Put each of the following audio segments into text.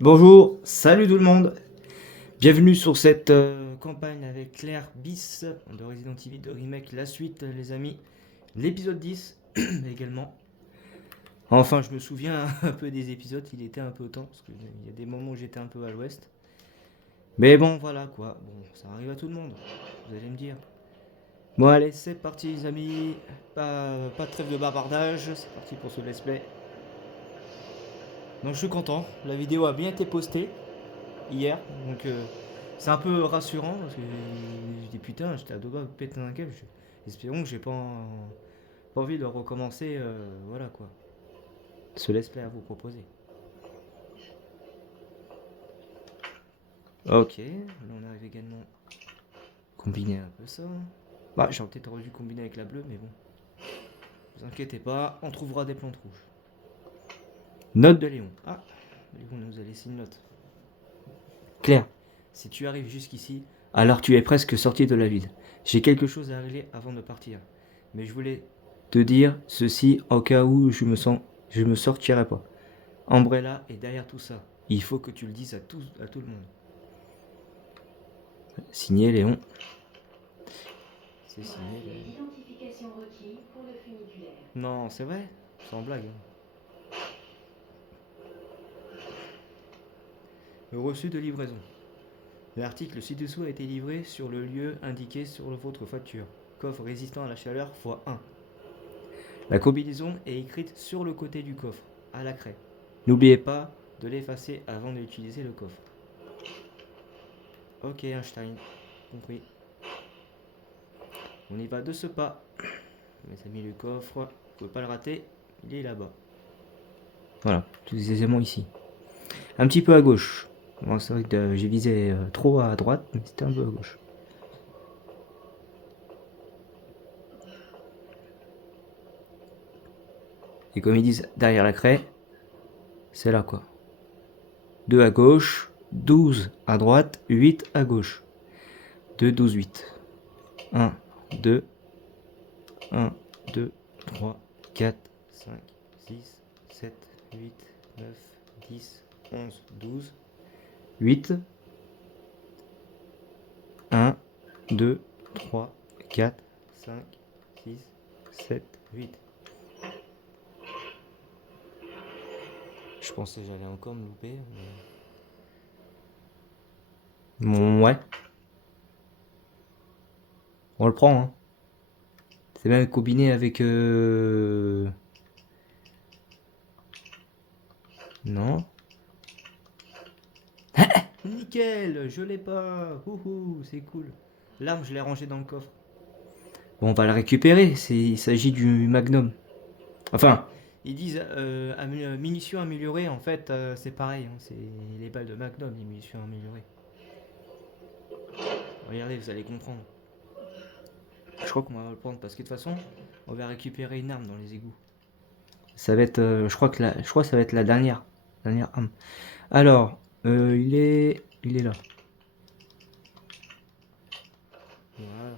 Bonjour, salut tout le monde. Bienvenue sur cette campagne avec Claire bis de Resident Evil de Remake, la suite les amis, l'épisode 10 également. Enfin je me souviens un peu des épisodes, il était un peu temps, parce qu'il y a des moments où j'étais un peu à l'ouest. Mais bon voilà quoi, bon ça arrive à tout le monde, vous allez me dire. Bon allez c'est parti les amis, pas de trêve de bavardage, c'est parti pour ce let's play. Donc je suis content, la vidéo a bien été postée hier, donc c'est un peu rassurant parce que je dis putain, j'étais à deux doigts de péter un câble. Espérons que j'ai pas envie de recommencer, voilà quoi. Ce let's play à vous proposer. Ok, là on arrive également à combiner un peu ça. Bah, j'aurais peut-être dû combiner avec la bleue, mais bon, ne vous inquiétez pas, on trouvera des plantes rouges. Note de Léon. Ah, Léon nous a laissé une note. Claire, si tu arrives jusqu'ici, alors tu es presque sorti de la ville. J'ai quelque chose à régler avant de partir. Mais je voulais te dire ceci au cas où je me sortirai pas. Umbrella est derrière tout ça. Il faut que tu le dises à tout le monde. Signé Léon. C'est signé Léon. L'identification requise pour le funiculaire. Non, c'est vrai. Sans blague. Le reçu de livraison. L'article ci-dessous a été livré sur le lieu indiqué sur votre facture. Coffre résistant à la chaleur x1. La combinaison est écrite sur le côté du coffre, à la craie. N'oubliez pas de l'effacer avant d'utiliser le coffre. Ok Einstein, compris. On y va de ce pas. Mes amis, le coffre, vous pouvez pas le rater, il est là-bas. Voilà, tout aisément ici. Un petit peu à gauche. Bon, c'est vrai que j'ai visé trop à droite, mais c'était un peu à gauche. Et comme ils disent derrière la craie, c'est là quoi. 2 à gauche, 12 à droite, 8 à gauche. 2, 12, 8. 1, 2, 1, 2, 3, 4, 5, 6, 7, 8, 9, 10, 11, 12, 8, 1, 2, 3, 4, 5, 6, 7, 8. Je pensais que j'allais encore me louper. Ouais, on le prend. Hein. C'est même combiné avec... Non. Nickel, je l'ai pas. Ouhou, c'est cool. L'arme, je l'ai rangée dans le coffre. Bon, on va la récupérer. Il s'agit du Magnum. Enfin, ils disent munitions améliorées. En fait, c'est pareil. Hein, c'est les balles de Magnum, les munitions améliorées. Regardez, vous allez comprendre. Je crois qu'on va le prendre parce que de toute façon, on va récupérer une arme dans les égouts. Ça va être, je crois que ça va être la dernière arme. Alors, il est là. Voilà.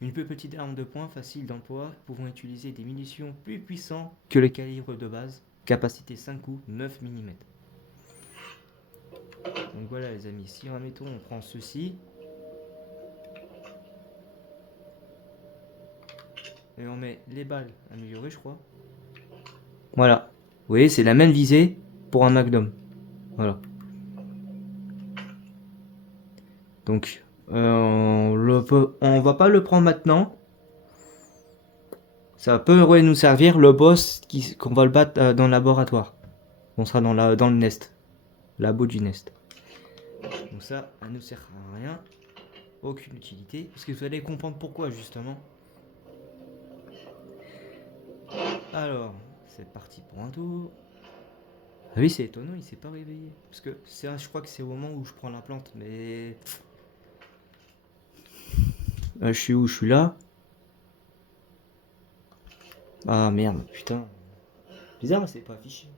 Une peu petite arme de poing facile d'emploi, pouvant utiliser des munitions plus puissants que le calibre de base. Capacité 5 coups, 9 mm. Donc voilà les amis, si admettons on prend ceci, et on met les balles améliorées je crois. Voilà. Vous voyez, c'est la même visée pour un Magnum. Voilà. Donc, on va pas le prendre maintenant. Ça peut nous servir le boss qu'on va le battre dans le laboratoire. On sera dans le nest. Labo du nest. Donc ça, ça nous sert à rien. Aucune utilité. Parce que vous allez comprendre pourquoi justement. Alors, c'est parti pour un tour. Ah oui, c'est étonnant, il s'est pas réveillé. Parce que je crois que c'est au moment où je prends la plante, mais. Je suis où? Je suis là. Ah merde, putain. Bizarre, c'est pas affiché.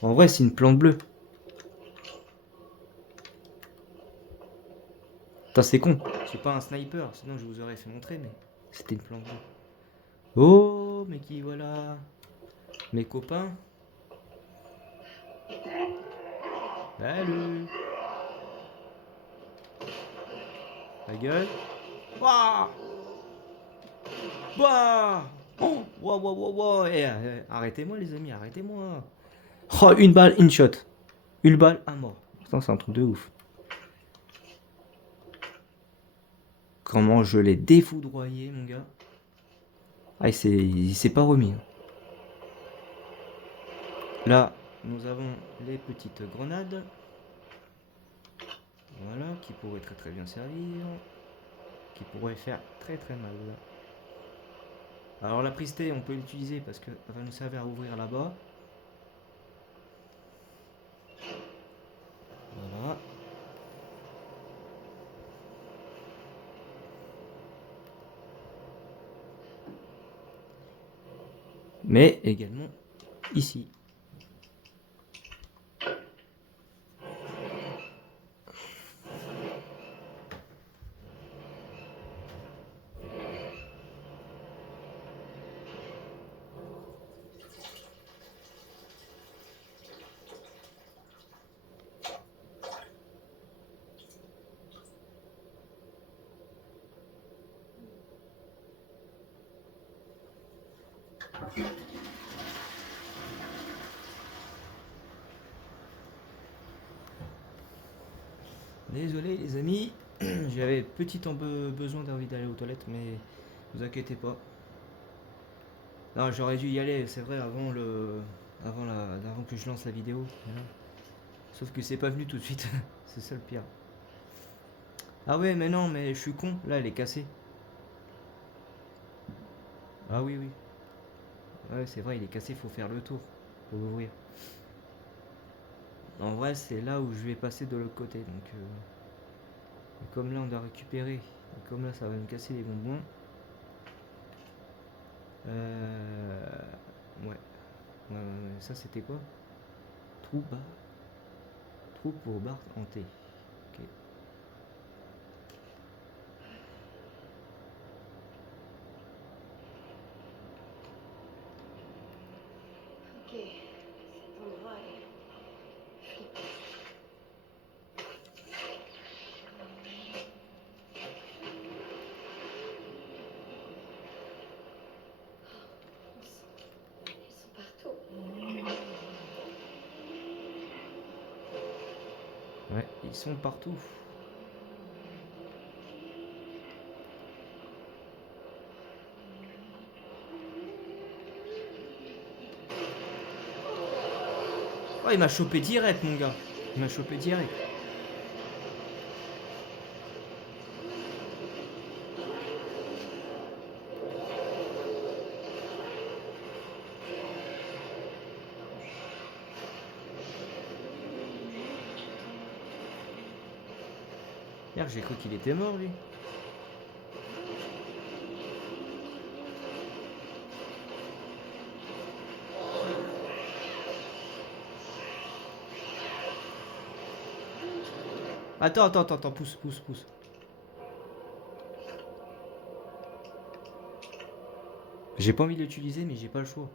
En vrai, c'est une plante bleue. Putain, c'est con. Je suis pas un sniper, sinon je vous aurais fait montrer, mais c'était une plante bleue. Oh, mais tranquille, voilà. Mes copains. Salut. La gueule. Waouh. Bah. Oh, wow, wow, wow, wow. Arrêtez-moi les amis, arrêtez-moi. Oh, une balle, une shot. Une balle, un mort. Putain, c'est un truc de ouf. Comment je l'ai défoudroyé, mon gars. Ah, il s'est pas remis. Hein. Là, nous avons les petites grenades. Voilà, qui pourraient très très bien servir. Qui pourraient faire très très mal. Alors la prise T, on peut l'utiliser parce qu'elle va nous servir à ouvrir là-bas. Voilà. Mais également ici. Désolé les amis, j'avais petit un peu besoin d'envie d'aller aux toilettes, mais vous inquiétez pas. Non, j'aurais dû y aller, c'est vrai, avant que je lance la vidéo. Voilà. Sauf que c'est pas venu tout de suite, c'est ça le pire. Ah ouais, mais non, mais je suis con, là elle est cassée. Ah oui, oui. Ouais, c'est vrai, il est cassé, faut faire le tour pour l'ouvrir. En vrai, c'est là où je vais passer de l'autre côté, donc... Et comme là on doit récupérer, et comme là ça va me casser les bonbons. Ouais. Ouais, ça c'était quoi? Trou bas. Trou pour barre hanté. Ok. Ok, cet endroit est flippant. Ils sont partout. Ouais, ils sont partout. Oh, il m'a chopé direct, mon gars. Il m'a chopé direct. Merde, j'ai cru qu'il était mort, lui. Attends, pousse, pousse, pousse. J'ai pas envie de l'utiliser, mais j'ai pas le choix.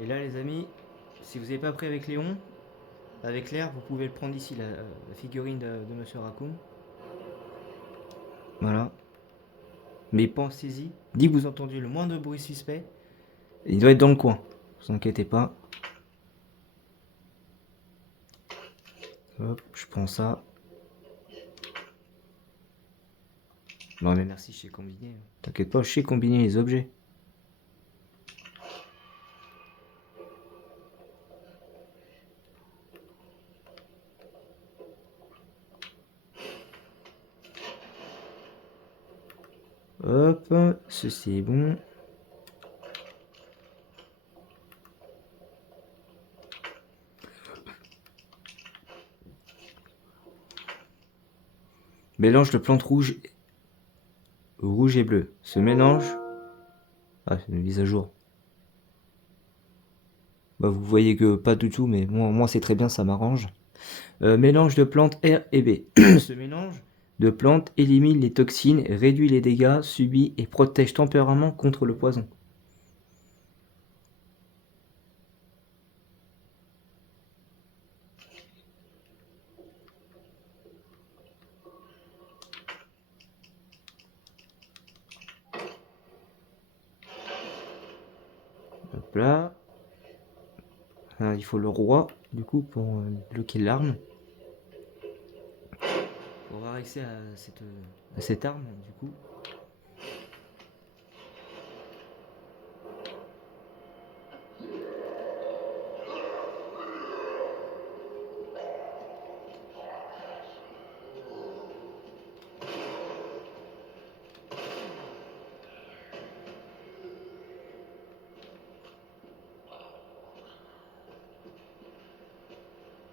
Et là, les amis, si vous n'avez pas pris avec Léon, Avec l'air, vous pouvez le prendre ici, la figurine de Monsieur Raccoon. Voilà. Mais pensez-y, dès que vous entendez le moindre bruit suspect, il doit être dans le coin. Ne vous inquiétez pas. Hop, je prends ça. Non mais merci, je sais combiner. T'inquiète pas, je sais combiner les objets. Hop, ceci est bon. Mélange de plantes rouges et bleues. Ce mélange... Ah, c'est une mise à jour. Bah, vous voyez que pas du tout, mais moi c'est très bien, ça m'arrange. Mélange de plantes R et B. Ce mélange de plantes élimine les toxines, réduit les dégâts subis et protège temporairement contre le poison. Hop là. Ah, il faut le roi, du coup, pour bloquer l'arme. Pour avoir accès à cette arme, du coup.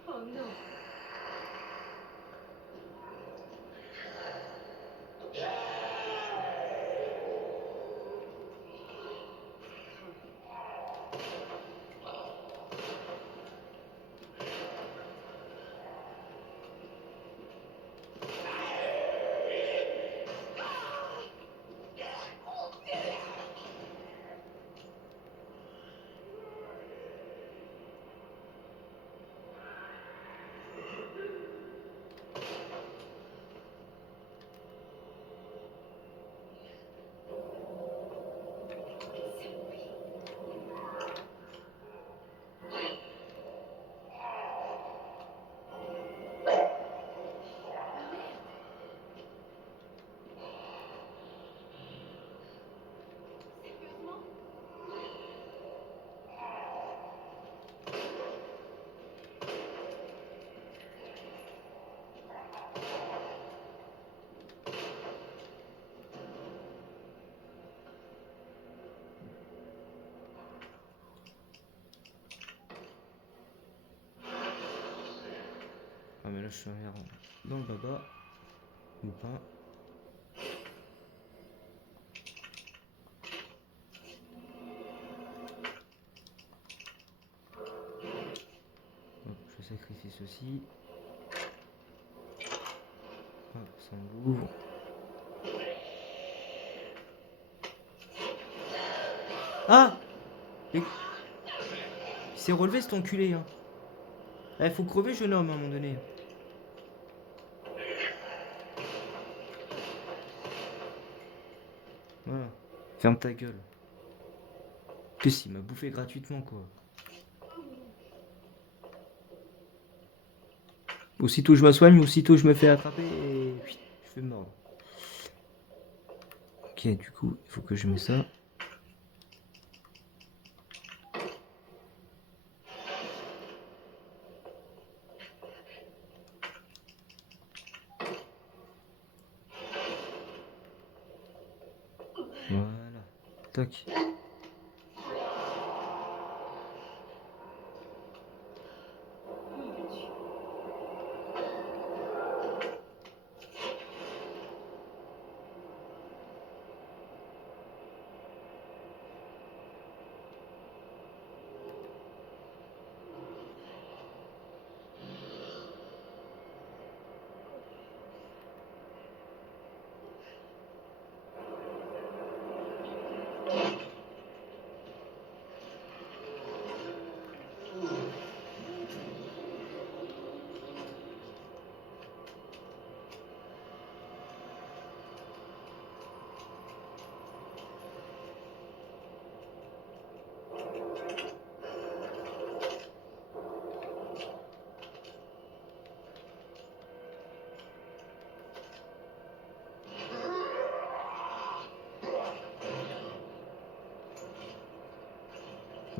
Oh non. Sérieusement? Ah, mais là, je suis dans le baba. Ou pas. Hop, je sacrifie ceci. Hop, ça m'ouvre. Ah! Il s'est relevé cet enculé, hein. Eh, faut crever, jeune homme, à un moment donné. Voilà. Ferme ta gueule. En plus, il m'a bouffé gratuitement, quoi. Aussitôt je me soigne, aussitôt je me fais attraper et je fais mordre. Ok, du coup, il faut que je mette ça. Voilà. Toc.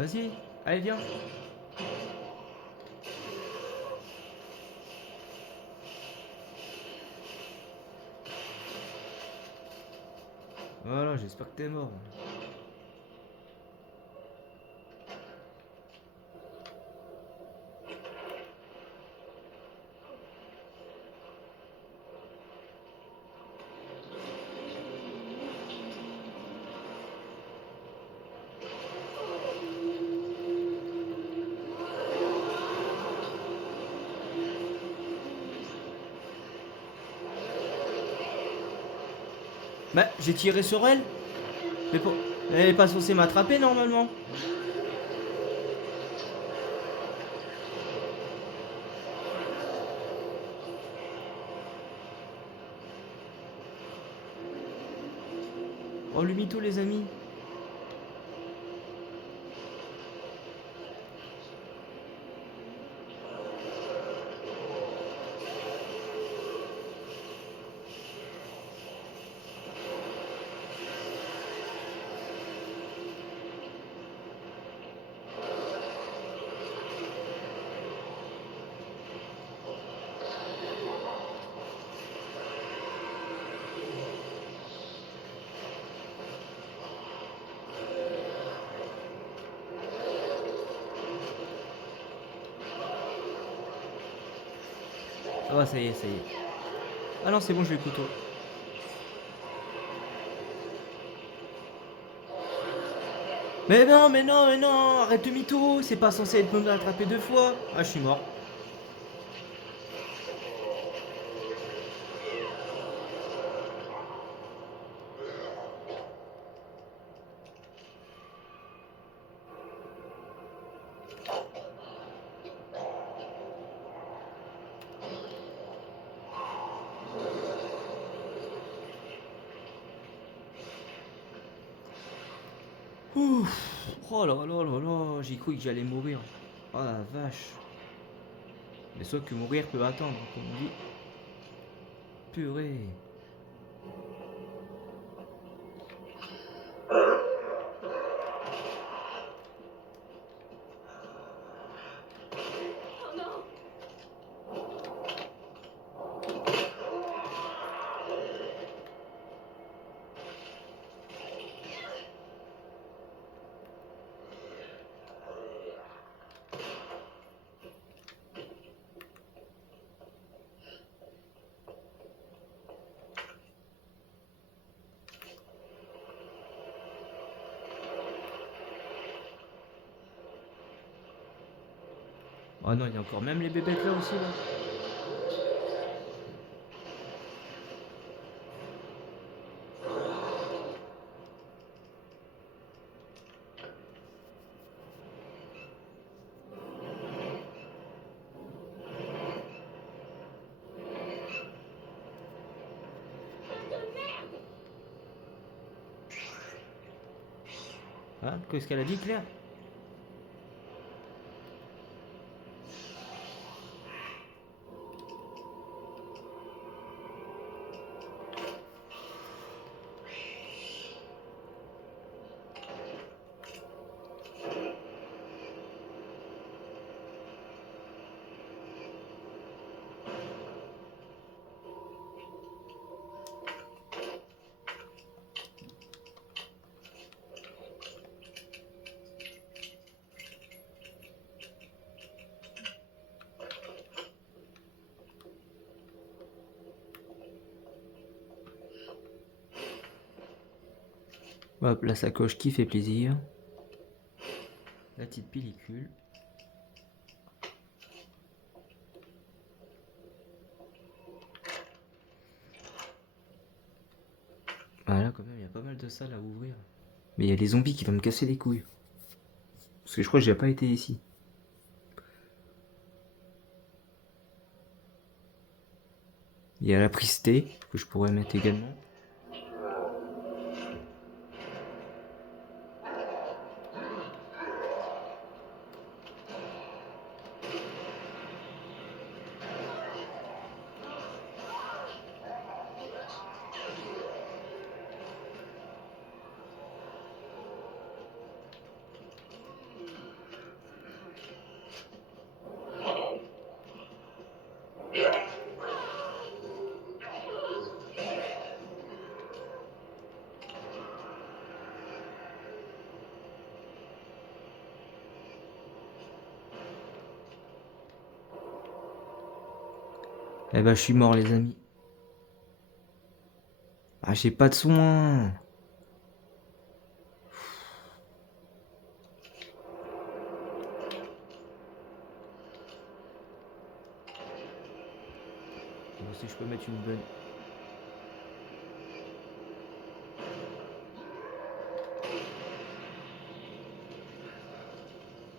Vas-y, allez viens. Voilà, j'espère que t'es mort. Bah, j'ai tiré sur elle. Mais pour... Elle est pas censée m'attraper normalement. Oh, le mytho, les amis. Ça va, ça y est, ça y est. Ah non, c'est bon, j'ai le couteau. Mais non, mais non, mais non, arrête le mytho, c'est pas censé être me attraper 2 fois. Ah, je suis mort. Ouf. Oh là là là là, j'ai cru que j'allais mourir. Oh la vache. Mais sauf que mourir peut attendre, comme on dit. Purée. Oh non! Oh non, il y a encore même les bébêtes là aussi là. Hein? Qu'est-ce qu'elle a dit, Claire? Hop, la sacoche qui fait plaisir. La petite pellicule. Ah là, quand même, il y a pas mal de salles à ouvrir. Mais il y a les zombies qui vont me casser les couilles. Parce que je crois que j'ai pas été ici. Il y a la prise T, que je pourrais mettre également. Eh ben, je suis mort, les amis. Ah, j'ai pas de soin. Bon, si je peux mettre une bonne.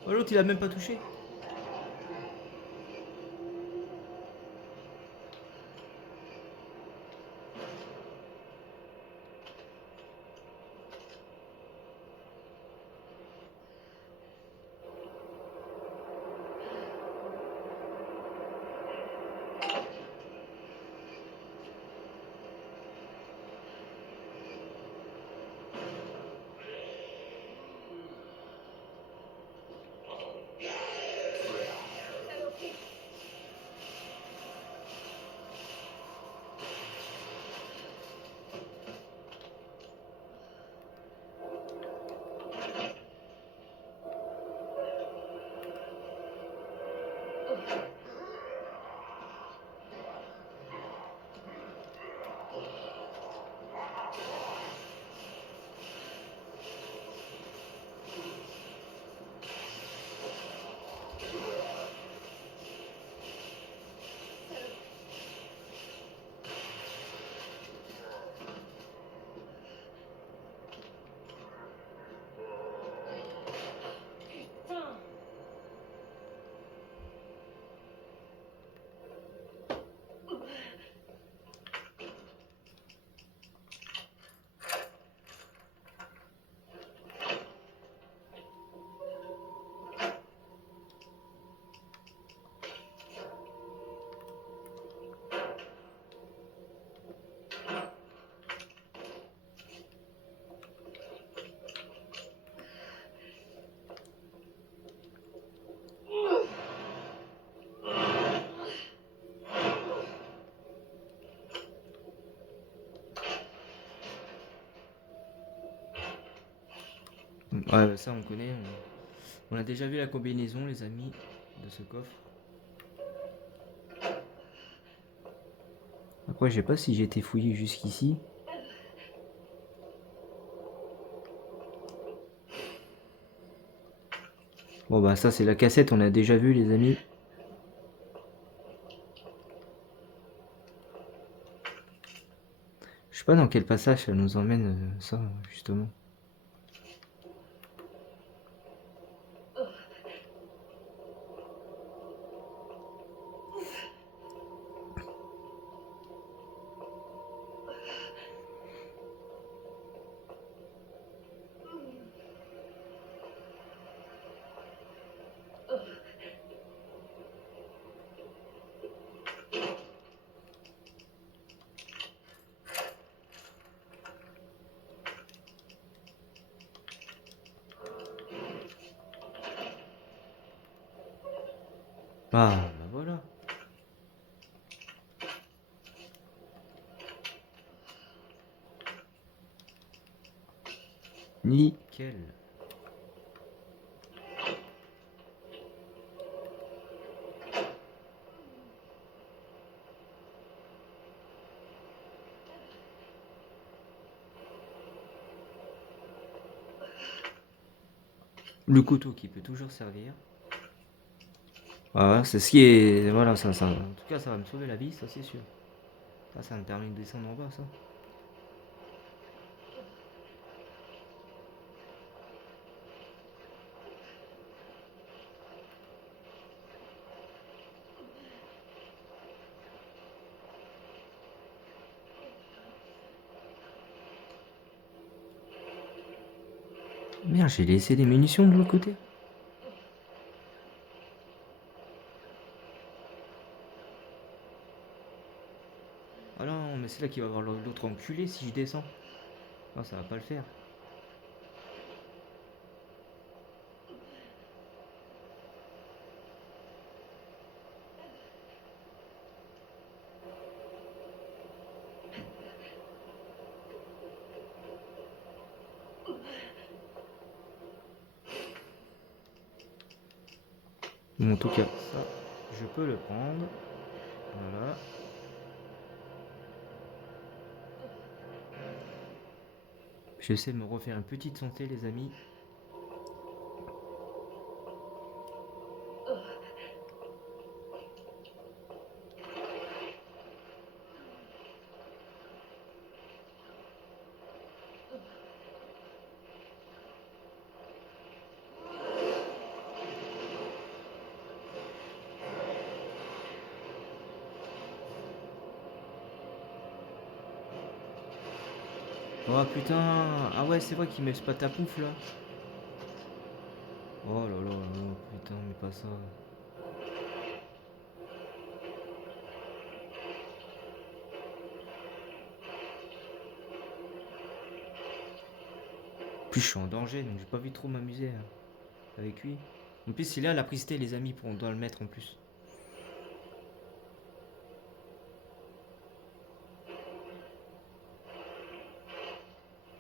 Oh, l'autre, il a même pas touché. Putain. Ouais, bah, ça, on connaît. On a déjà vu la combinaison, les amis, de ce coffre. Après, je sais pas si j'ai été fouillé jusqu'ici. Bon, bah, ça, c'est la cassette, on a déjà vu, les amis. Je sais pas dans quel passage ça nous emmène, ça, justement. Ah, bah voilà. Nickel. Le couteau qui peut toujours servir. Voilà, c'est ce qui est. Voilà, ça. En tout cas, ça va me sauver la vie, ça c'est sûr. Ça me permet de descendre en bas, ça. Merde, j'ai laissé des munitions de l'autre côté. Ah non, mais c'est là qu'il va y avoir l'autre enculé si je descends. Non, ça va pas le faire. Ou en tout cas, ça, je peux le prendre. Voilà. J'essaie de me refaire une petite santé, les amis. Oh putain. Ah ouais, c'est vrai qu'il met ce patapouf là. Oh là là là, putain, mais pas ça. En plus, je suis en danger, donc j'ai pas vu trop m'amuser avec lui. En plus, il a la pristé, les amis, on doit le mettre en plus.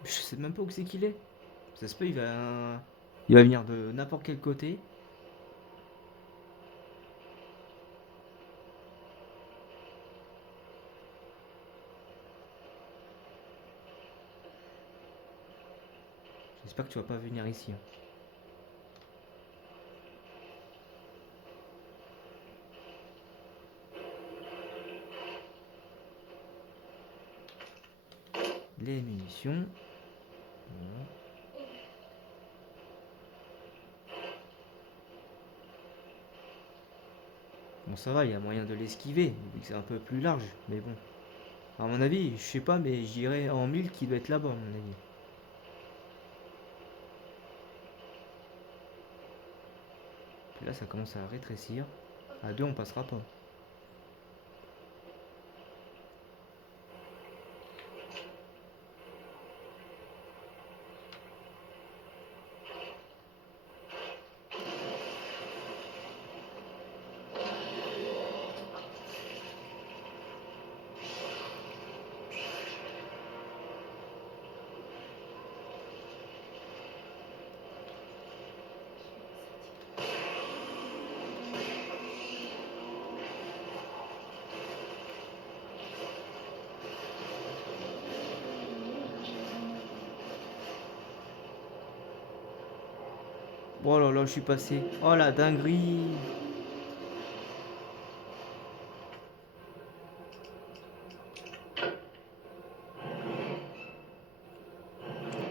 Je sais même pas où c'est qu'il est. Ça se peut, il va venir de n'importe quel côté. J'espère que tu vas pas venir ici, hein. Les munitions. Voilà. Bon, ça va, il y a moyen de l'esquiver, vu que c'est un peu plus large, mais bon. À mon avis, je sais pas, mais j'irai en 1000 qui doit être là-bas, à mon avis. Puis là, ça commence à rétrécir. À 2, on passera pas. Oh là là, je suis passé. Oh la dinguerie.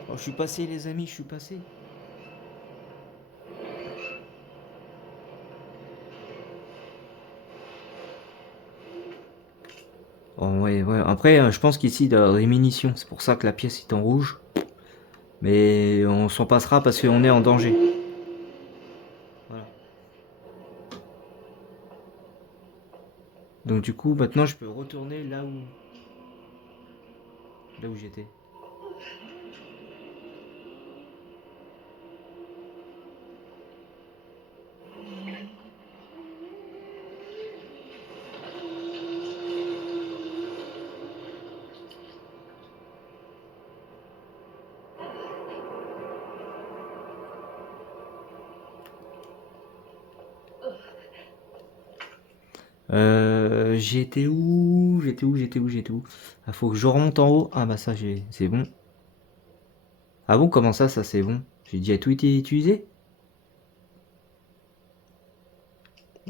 Oh, je suis passé, les amis, je suis passé. Oh, ouais, ouais. Après, je pense qu'ici, il y a des munitions. C'est pour ça que la pièce est en rouge. Mais on s'en passera parce qu'on est en danger. Voilà. Donc du coup, maintenant, je peux retourner là où j'étais. J'étais où? J'étais où? Ah, faut que je remonte en haut. Ah bah ça, c'est bon. Ah bon, comment ça c'est bon? J'ai déjà tout été utilisé?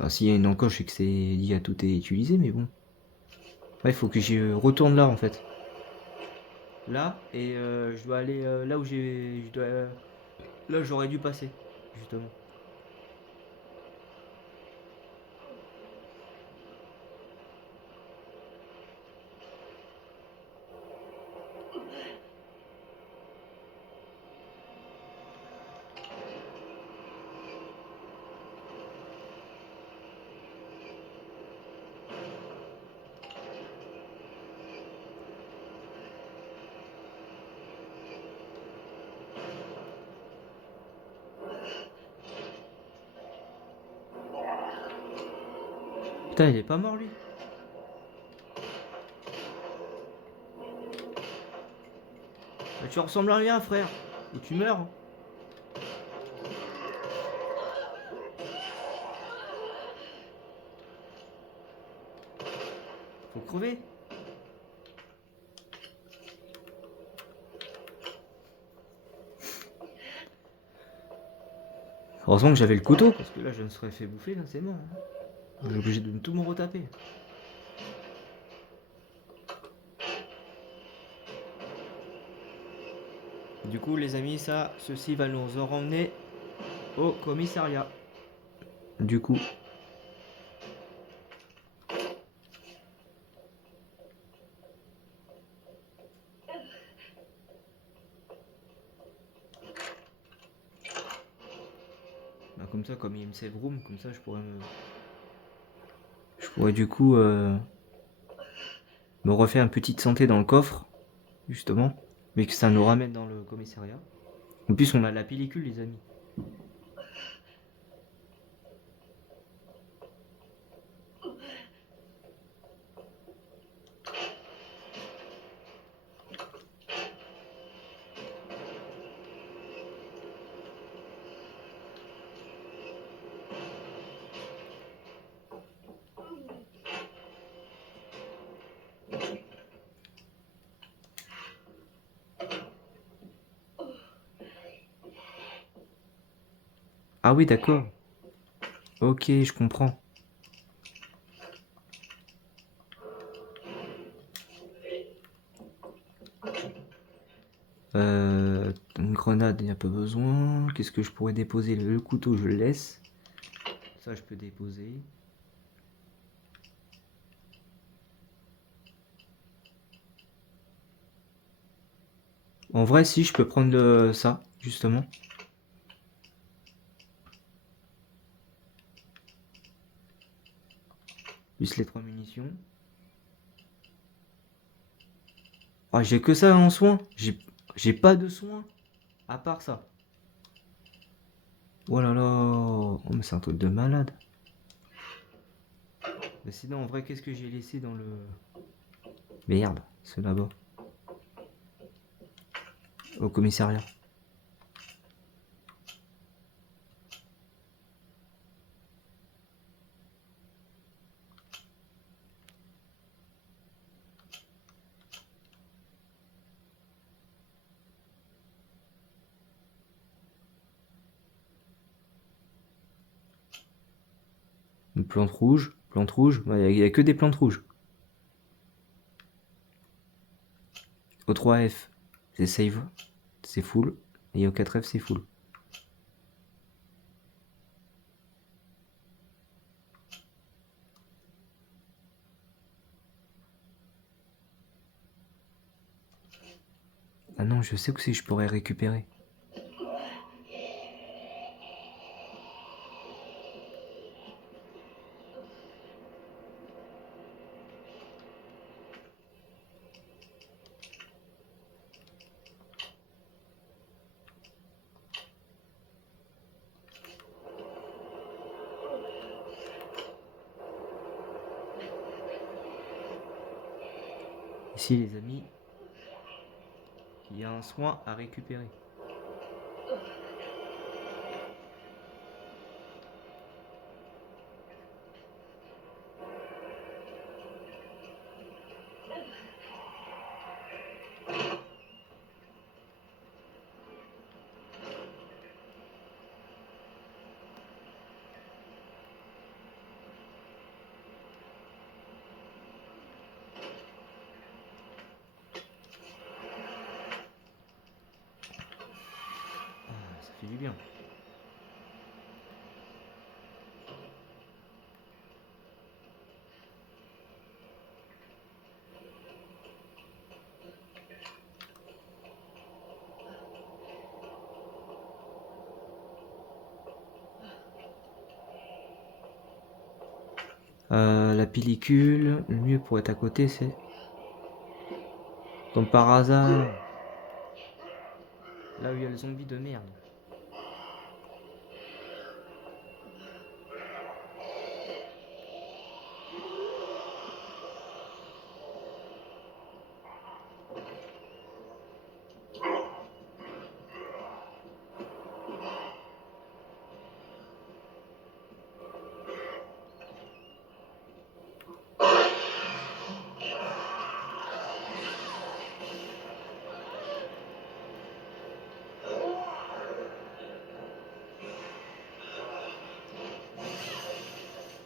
Ah, s'il y a une encoche, c'est que c'est dit à tout est utilisé, mais bon. Ouais, il faut que je retourne là en fait. Là, et je dois aller là où là, j'aurais dû passer, justement. Putain, il est pas mort lui. Bah, tu ressembles à rien, frère. Ou tu meurs. Faut crever. Heureusement que j'avais le couteau, parce que là je me serais fait bouffer, là c'est mort. Hein. On est obligé de tout me retaper. Du coup les amis, ceci va nous emmener au commissariat. Du coup. Bah, comme ça, comme il me save room, comme ça je pourrais du coup me refaire une petite santé dans le coffre, justement. Mais que ça nous ramène dans le commissariat. En plus on a la pellicule les amis. Ah oui d'accord. Ok, je comprends. Une grenade, il n'y a pas besoin. Qu'est-ce que je pourrais déposer? Le couteau, je le laisse. Ça, je peux déposer. En vrai, si, je peux prendre ça, justement. Plus les 3 munitions. Ah, j'ai que ça en soins. J'ai pas de soins. À part ça. Oh là là. Oh, mais c'est un truc de malade. Mais sinon, en vrai, qu'est-ce que j'ai laissé dans le... Merde, c'est là-bas. Au commissariat. Une plante rouge. Plante rouge. Il n'y a que des plantes rouges. Au 3F, c'est save. C'est full. Et au 4F, c'est full. Ah non, je sais que je pourrais récupérer. Ici, les amis, il y a un soin à récupérer. Ah, ça fait du bien. La pellicule, le mieux pour être à côté, c'est... Comme par hasard. Là où il y a le zombie de merde.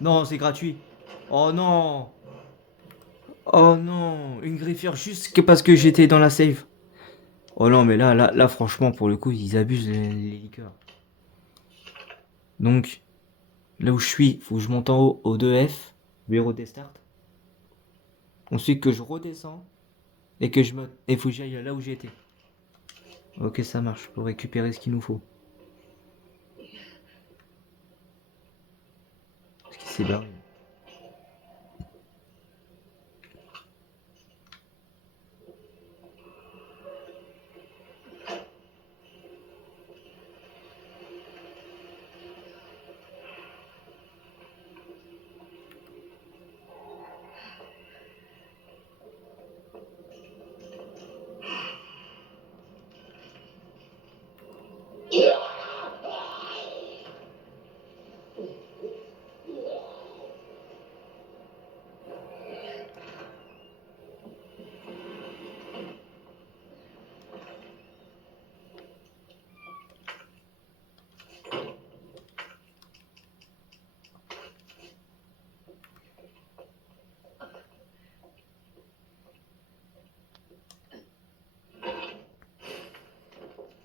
Non, c'est gratuit. Oh non. Oh non. Une griffière juste parce que j'étais dans la save. Oh non, mais là, franchement, pour le coup, ils abusent les liqueurs. Donc, là où je suis, faut que je monte en haut au 2F, bureau des starts. Ensuite que je redescends et que je me... Et faut que j'aille là où j'étais. Ok, ça marche, pour récupérer ce qu'il nous faut. Parce qu'il s'est barré.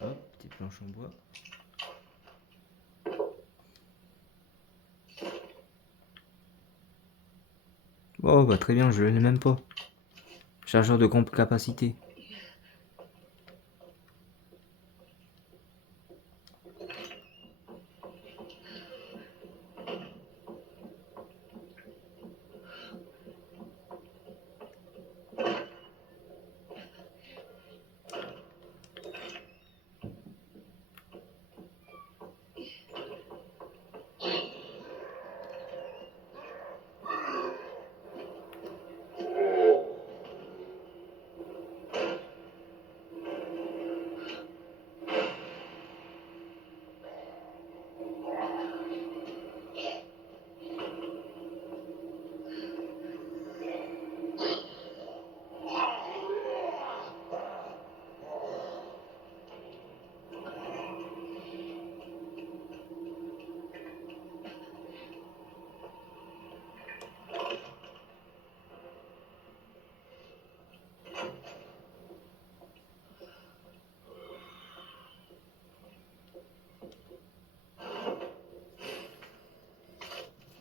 Hop, petite planche en bois. Oh bah très bien, je l'ai même pas. Chargeur de grande capacité.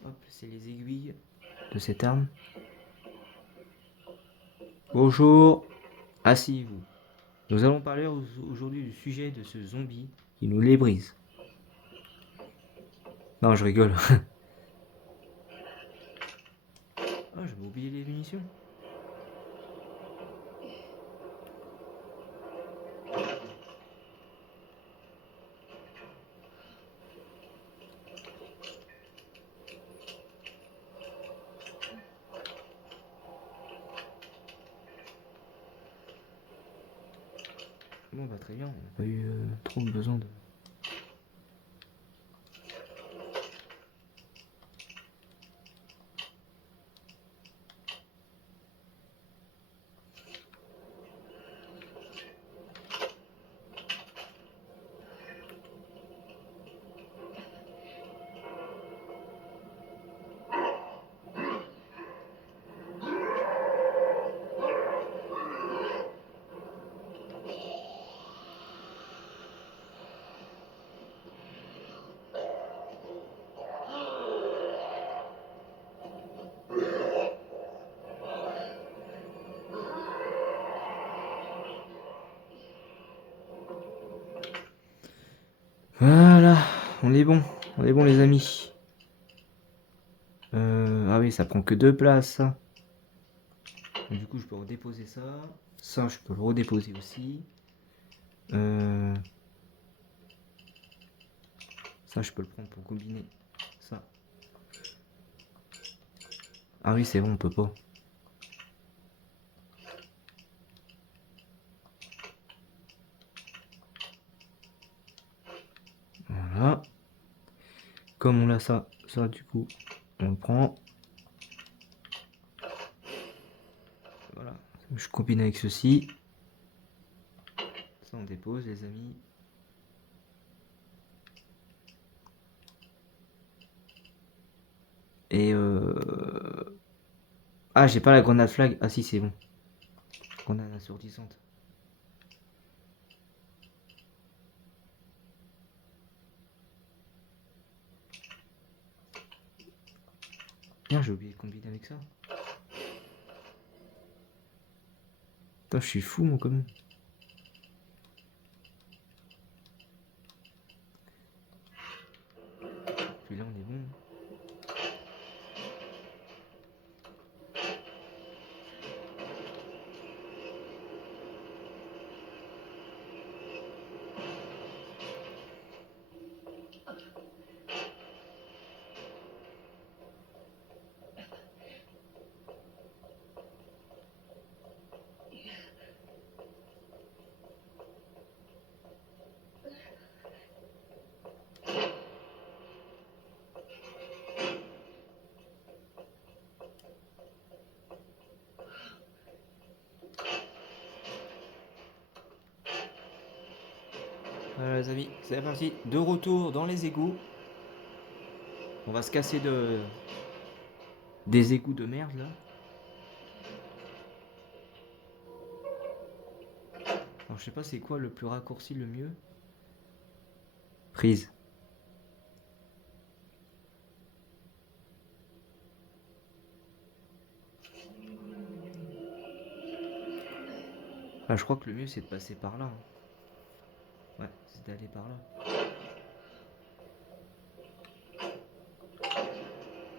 Hop, c'est les aiguilles de cette arme. Bonjour, asseyez-vous. Nous allons parler aujourd'hui du sujet de ce zombie qui nous les brise. Non, je rigole. Ah, j'avais oublié les munitions. Bon bah très bien, on n'a pas eu trop besoin de... Voilà, on est bon les amis. Ah oui, ça prend que 2 places ça. Du coup, je peux redéposer ça. Ça, je peux le redéposer aussi. Ça, je peux le prendre pour combiner. Ça. Ah oui, c'est bon, on peut pas. Voilà. Comme on a ça, du coup, on le prend. Voilà. Je combine avec ceci. Ça, on dépose, les amis. Et ah, j'ai pas la grenade flag. Ah si, c'est bon. Grenade assourdissante. Merde, j'ai oublié de combiner avec ça. Putain, je suis fou, moi, quand même. Puis là, on est bon. Voilà les amis, c'est parti. De retour dans les égouts. On va se casser des égouts de merde là. Alors je sais pas c'est quoi le plus raccourci le mieux. Prise. Ah, je crois que le mieux c'est de passer par là. Ouais, c'est d'aller par là.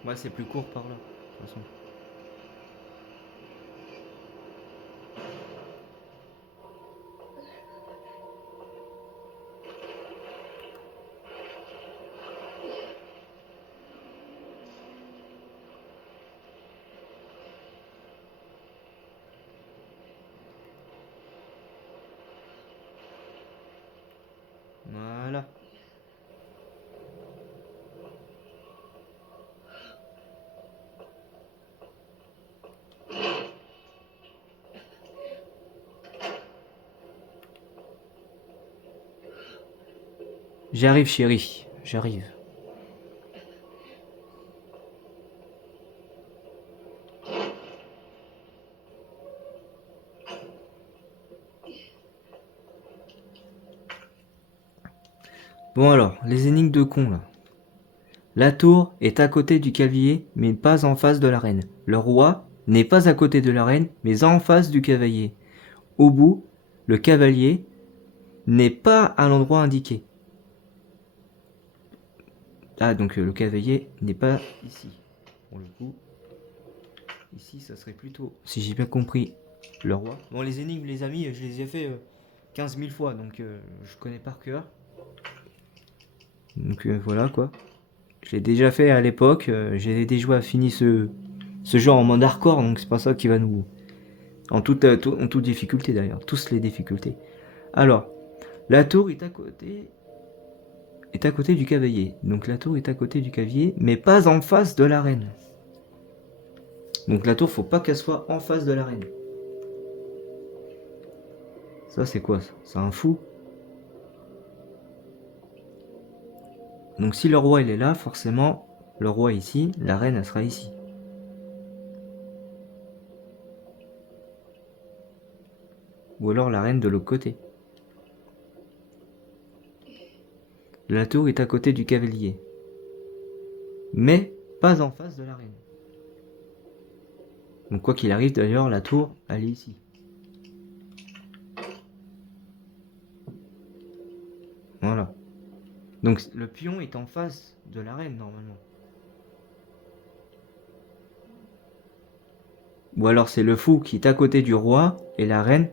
Ouais, c'est plus court par là, de toute façon. Voilà. J'arrive chérie, j'arrive. Bon alors, les énigmes de con là. La tour est à côté du cavalier, mais pas en face de la reine. Le roi n'est pas à côté de la reine, mais en face du cavalier. Au bout, le cavalier n'est pas à l'endroit indiqué. Ah, donc le cavalier n'est pas ici. Pour le coup, ici, ça serait plutôt, si j'ai bien compris, le roi. Bon, les énigmes, les amis, je les ai fait 15 000 fois, donc je connais par cœur. Donc voilà quoi. Je l'ai déjà fait à l'époque. J'ai déjà fini ce jeu en mode hardcore, donc c'est pas ça qui va nous. En toute difficulté d'ailleurs, tous les difficultés. Alors, la tour est à côté du cavalier. Donc la tour est à côté du cavalier, mais pas en face de la reine. Donc la tour, faut pas qu'elle soit en face de la reine. Ça c'est quoi ça? C'est un fou. Donc si le roi il est là, forcément, le roi ici, la reine elle sera ici. Ou alors la reine de l'autre côté. La tour est à côté du cavalier. Mais pas en face de la reine. Donc quoi qu'il arrive d'ailleurs, la tour, elle est ici. Voilà. Donc le pion est en face de la reine normalement. Ou alors c'est le fou qui est à côté du roi et la reine.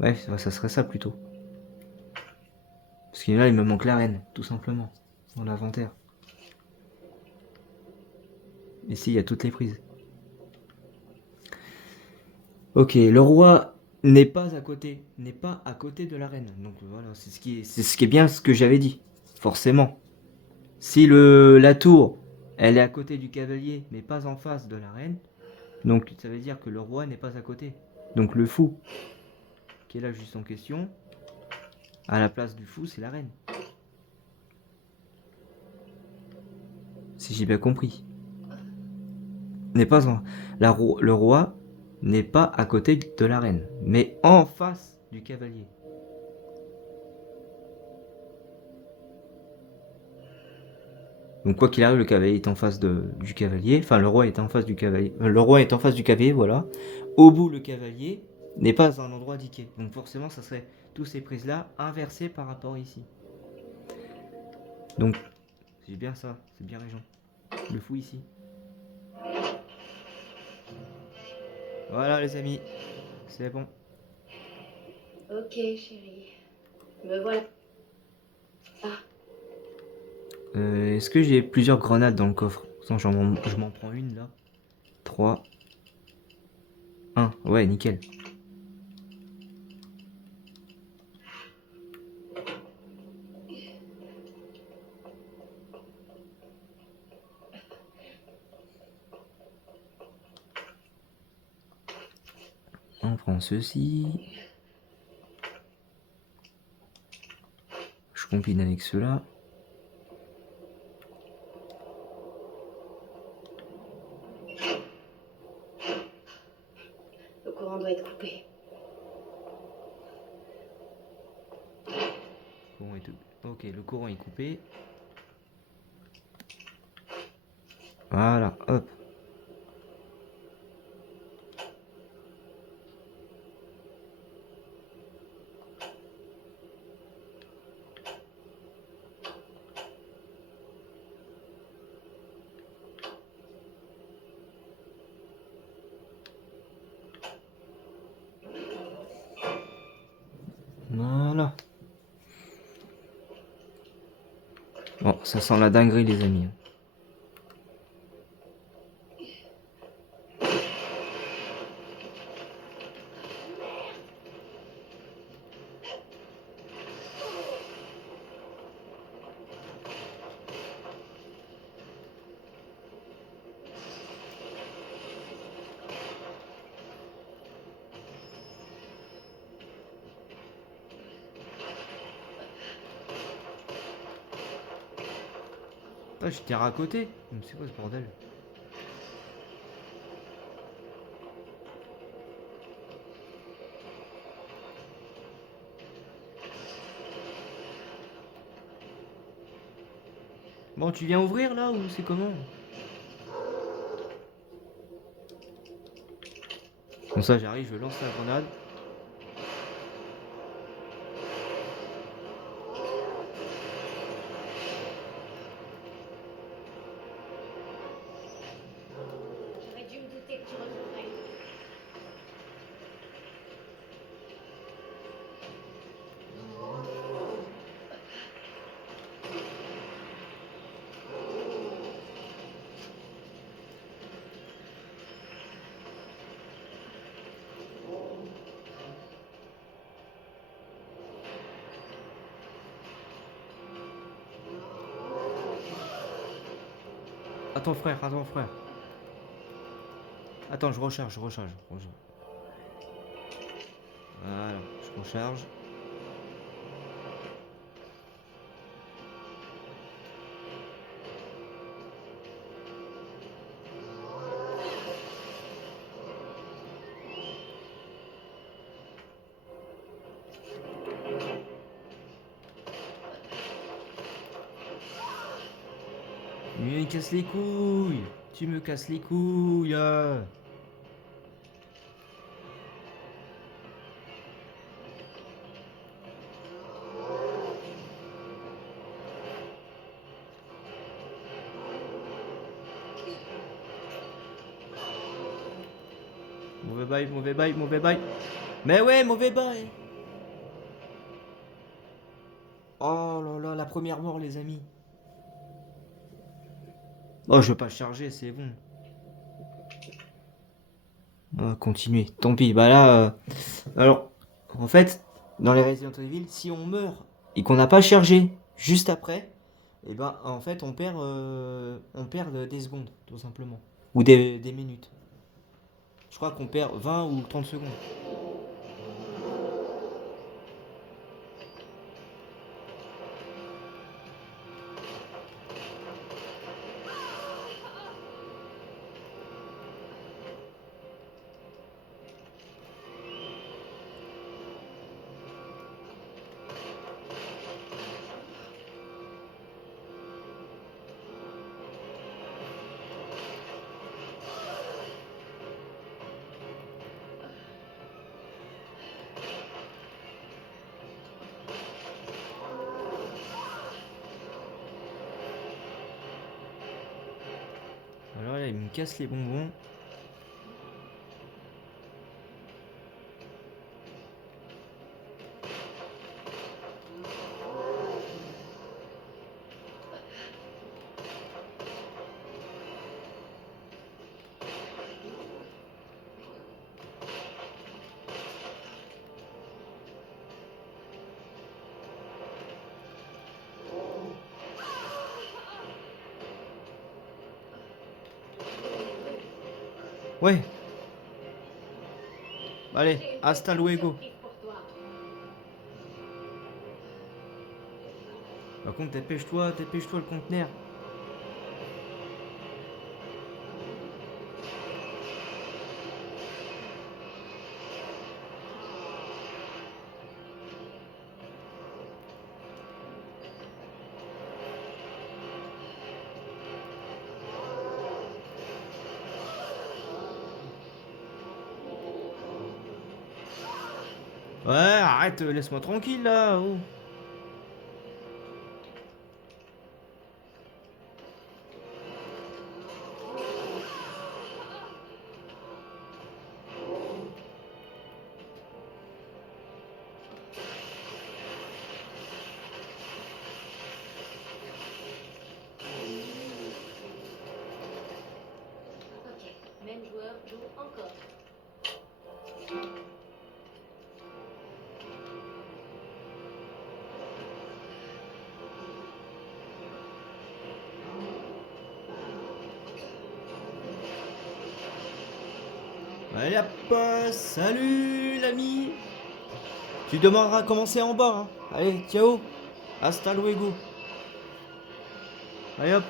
Ouais, ça serait ça plutôt. Parce que là il me manque la reine, tout simplement. Dans l'inventaire. Ici il y a toutes les prises. Ok, le roi n'est pas à côté de la reine. Donc voilà, c'est ce qui est bien ce que j'avais dit. Forcément. Si la tour, elle est à côté du cavalier, mais pas en face de la reine, donc ça veut dire que le roi n'est pas à côté. Donc le fou, qui est là juste en question, à la place du fou, c'est la reine. Si j'ai bien compris. n'est pas en... le roi n'est pas à côté de la reine, mais en face du cavalier. Donc quoi qu'il arrive, le cavalier est en face du cavalier. Enfin, le roi est en face du cavalier. Le roi est en face du cavalier, voilà. Au bout, le cavalier n'est pas à un endroit indiqué. Donc forcément, ça serait tous ces prises-là inversées par rapport ici. Donc, c'est bien ça, c'est bien régent. Le fou ici. Voilà les amis, c'est bon. Ok, chérie. Me voilà. Ah, Est-ce que j'ai plusieurs grenades dans le coffre? Sans, je m'en prends une là. 3. 1. Ouais, nickel. On prend ceci. Je combine avec cela. le courant doit être coupé. Ok, le courant est coupé. Voilà, hop. Voilà. Bon, ça sent la dinguerie les amis. Putain, je tire à côté. Mais c'est quoi ce bordel? Bon, tu viens ouvrir là ou c'est comment? Comme ça, j'arrive, je lance la grenade. J'aurais dû me douter que tu reviendrais. Attends frère, attends frère. Attends, je recharge, je recharge. Voilà, je recharge. Il me casse les couilles. Tu me casses les couilles. Mauvais bail, mauvais bail, mauvais bail. Mais ouais, mauvais bail. Oh là là, la première mort les amis. Oh, je veux pas charger, c'est bon. Continuez, tant pis. Bah là, alors, en fait, dans les Resident Evil, si on meurt et qu'on n'a pas chargé juste après, et ben en fait on perd des secondes, tout simplement. Ou des minutes. Je crois qu'on perd 20 ou 30 secondes. casse les bonbons. Ouais. Allez, J'ai une hasta petite luego. surprise pour toi. Par contre, dépêche-toi, dépêche-toi le conteneur. Ouais, arrête, laisse-moi tranquille là. Oh. Ok, même joueur joue encore. Allez hop, salut l'ami. Tu demanderas à commencer en bas. Hein. Allez, ciao. Hasta luego. Allez hop.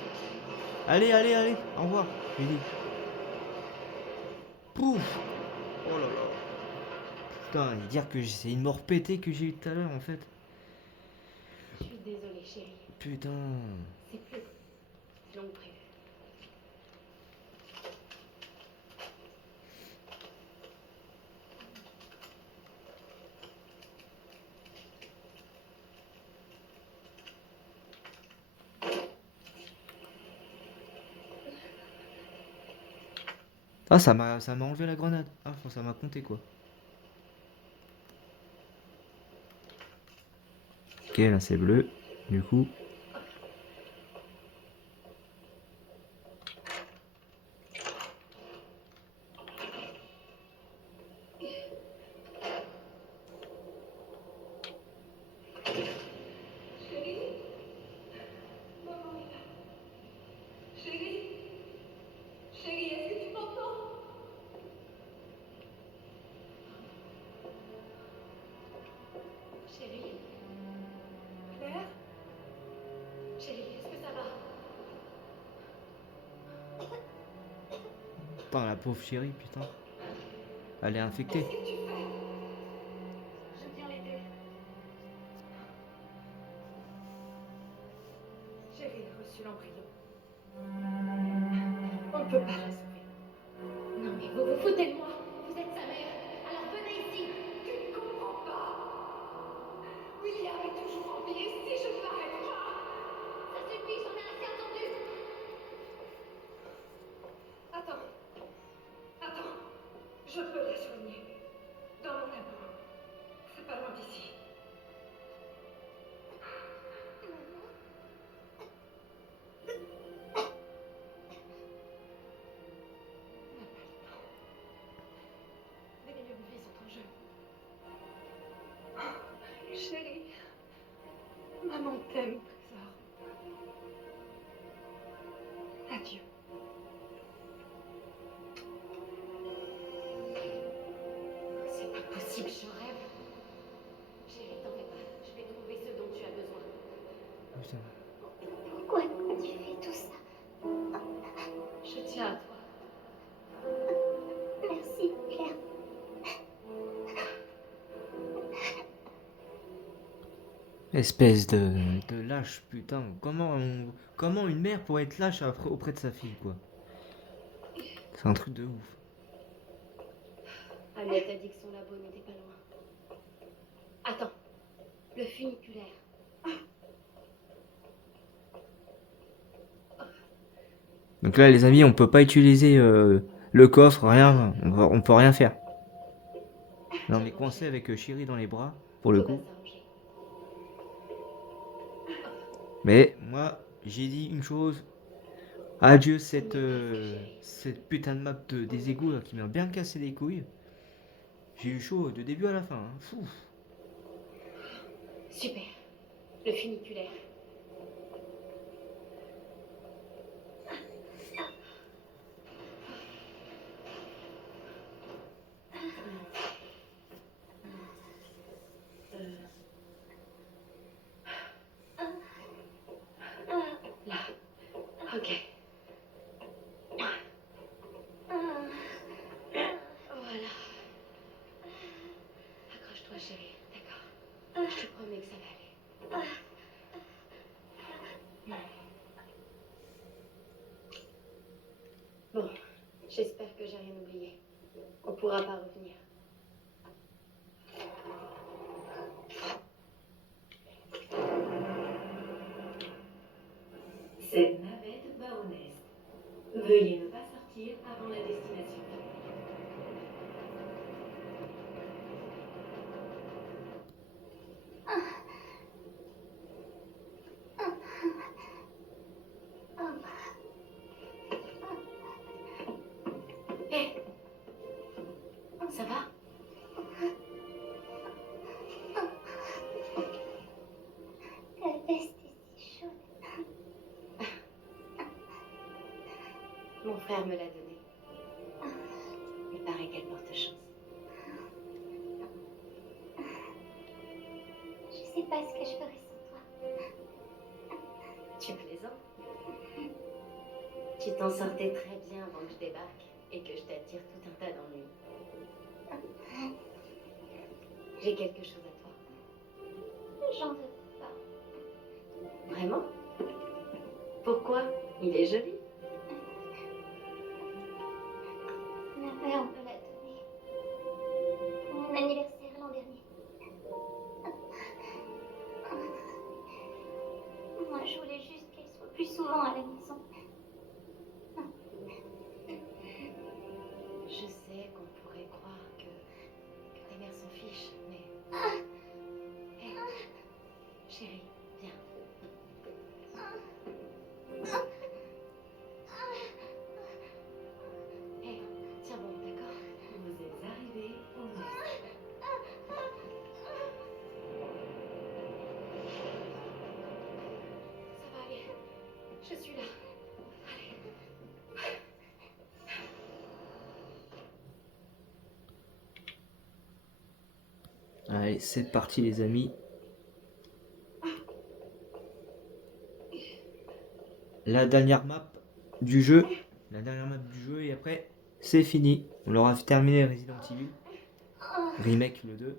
Allez, allez, allez. Au revoir. J'ai dit. Pouf. Oh là là. Putain, et dire que c'est une mort pétée que j'ai eu tout à l'heure en fait. Je suis désolée, chérie. Putain. C'est plus long que prévu. Ah, ça m'a enlevé la grenade. Ah, enfin, ça m'a compté quoi. Ok, là c'est bleu. Du coup. Chérie, est-ce que tu m'entends? Chérie? Claire? Chérie, est-ce que ça va? Putain, la pauvre chérie, putain. Elle est infectée. Qu'est-ce que tu fais? Je viens l'aider. Chérie a reçu l'embryon. On ne peut pas la sauver. Non mais vous vous foutez de moi. Vous êtes sa mère. Alors venez ici. Tu ne comprends pas. William est toujours en vie et si je ne l'arrête pas... Ça suffit, j'en ai assez entendu. Attends. Attends. Je peux la soigner. Dans mon labo. C'est pas loin d'ici. On n'a pas le temps. Des millions de vies sont en jeu. Chérie, maman t'aime, trésor. Adieu. C'est pas possible, je rêve. Chérie, t'en fais pas. Je vais trouver ce dont tu as besoin. Putain. Pourquoi tu fais tout ça? Je tiens à toi. Merci, Claire. Espèce de lâche, putain. Comment une mère pourrait être lâche auprès de sa fille, quoi. C'est un truc de ouf. Annette a dit que son labo n'était pas loin. Attends. Le funiculaire. Donc là, les amis, on peut pas utiliser le coffre, rien. On peut rien faire. Là, on est coincé avec Chérie dans les bras, pour le Tout va coup. s'arranger. Mais moi, j'ai dit une chose. Adieu On y est presque, chérie. cette putain de map des égouts là, qui m'a bien cassé les couilles. J'ai eu chaud de début à la fin. Hein. Fou. Super. Le funiculaire. Là. Ok. Voilà. Accroche-toi, chérie. D'accord. Je te promets que ça va aller. Bon, j'espère que j'ai rien oublié. On pourra pas revenir. Cette navette va au Nest. Veuillez ne pas sortir avant la destination. Hé, ça va? Ta veste est si chaude. Mon frère me l'a donnée. Il paraît qu'elle porte chance. Je sais pas ce que je ferais sans toi. Tu plaisantes? Tu t'en sortais très bien avant que je débarque et que je t'attire tout un tas d'ennuis. J'ai quelque chose à toi. J'en veux pas. Vraiment? Pourquoi? Il est joli. Ma mère me l'a donné. Pour mon anniversaire l'an dernier. Moi, je voulais juste qu'elle soit plus souvent à la maison. Je sais qu'on pourrait croire que ta mère s'en fiche, mais... Hé, chérie, viens. Hé, tiens bon, d'accord? Vous êtes arrivé au Nest. Ça va aller. Je suis là. Allez, c'est parti les amis. La dernière map du jeu. La dernière map du jeu et après, c'est fini. On aura terminé Resident Evil. Remake le 2.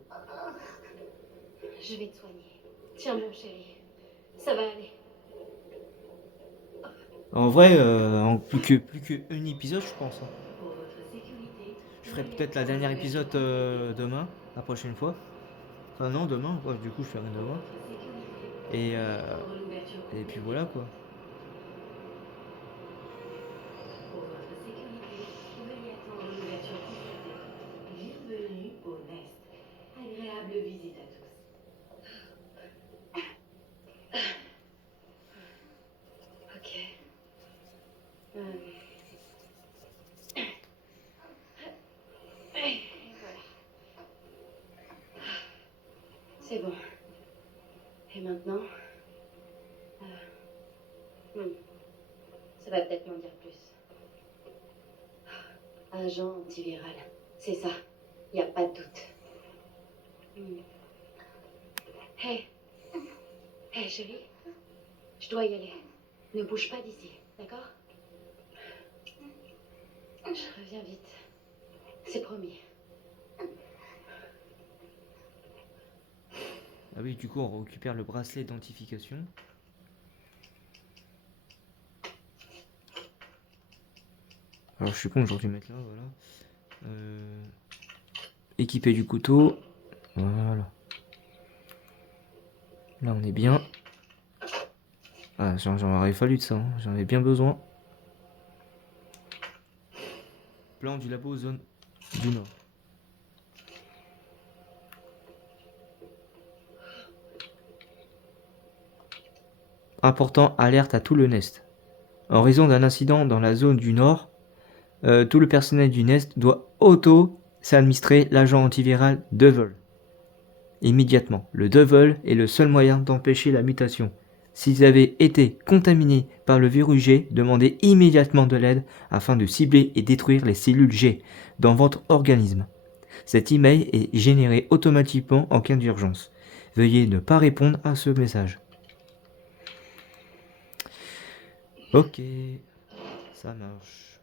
Je vais te soigner. Tiens bon, chérie. Ça va aller. En vrai, plus que un épisode, je pense. Hein. Pour votre sécurité, Je ferai peut-être la dernière épisode demain, la prochaine fois. Enfin non, demain, ouais, du coup je ferai demain. Et, et puis voilà quoi. Pour votre sécurité, veuillez attendre l'ouverture concertée. Bienvenue au Nest. Agréable visite à tous. Ok. Et voilà. C'est bon. Et maintenant ça va peut-être m'en dire plus. Agent antiviral. C'est ça. Y a pas de doute. Hé. Hé, chérie. Je dois y aller. Ne bouge pas d'ici, d'accord? Je reviens vite. C'est promis. Ah oui, du coup on récupère le bracelet d'identification. Alors je suis con, j'aurais dû mettre là, voilà. Équipé du couteau. Voilà. Là on est bien. Ah, j'en aurais fallu de ça, hein. J'en avais bien besoin. Plan du labo zone du Nord. Important, alerte à tout le Nest. En raison d'un incident dans la zone du Nord, tout le personnel du Nest doit s'administrer l'agent antiviral Devil. Immédiatement, le Devil est le seul moyen d'empêcher la mutation. Si vous avez été contaminé par le virus G, demandez immédiatement de l'aide afin de cibler et détruire les cellules G dans votre organisme. Cet email est généré automatiquement en cas d'urgence. Veuillez ne pas répondre à ce message. Ok, ça marche.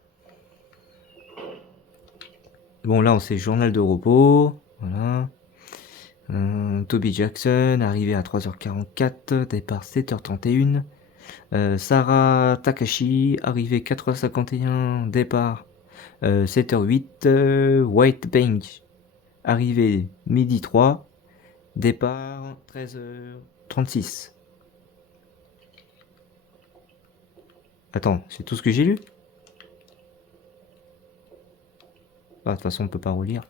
Bon, là, on sait journal de repos. Voilà. Toby Jackson, arrivé à 3h44, départ 7h31. Sarah Takashi, arrivé 4h51, départ 7h08. White Bank, arrivé midi 3, départ 13h36. Attends, c'est tout ce que j'ai lu? Ah, de toute façon, on peut pas relire.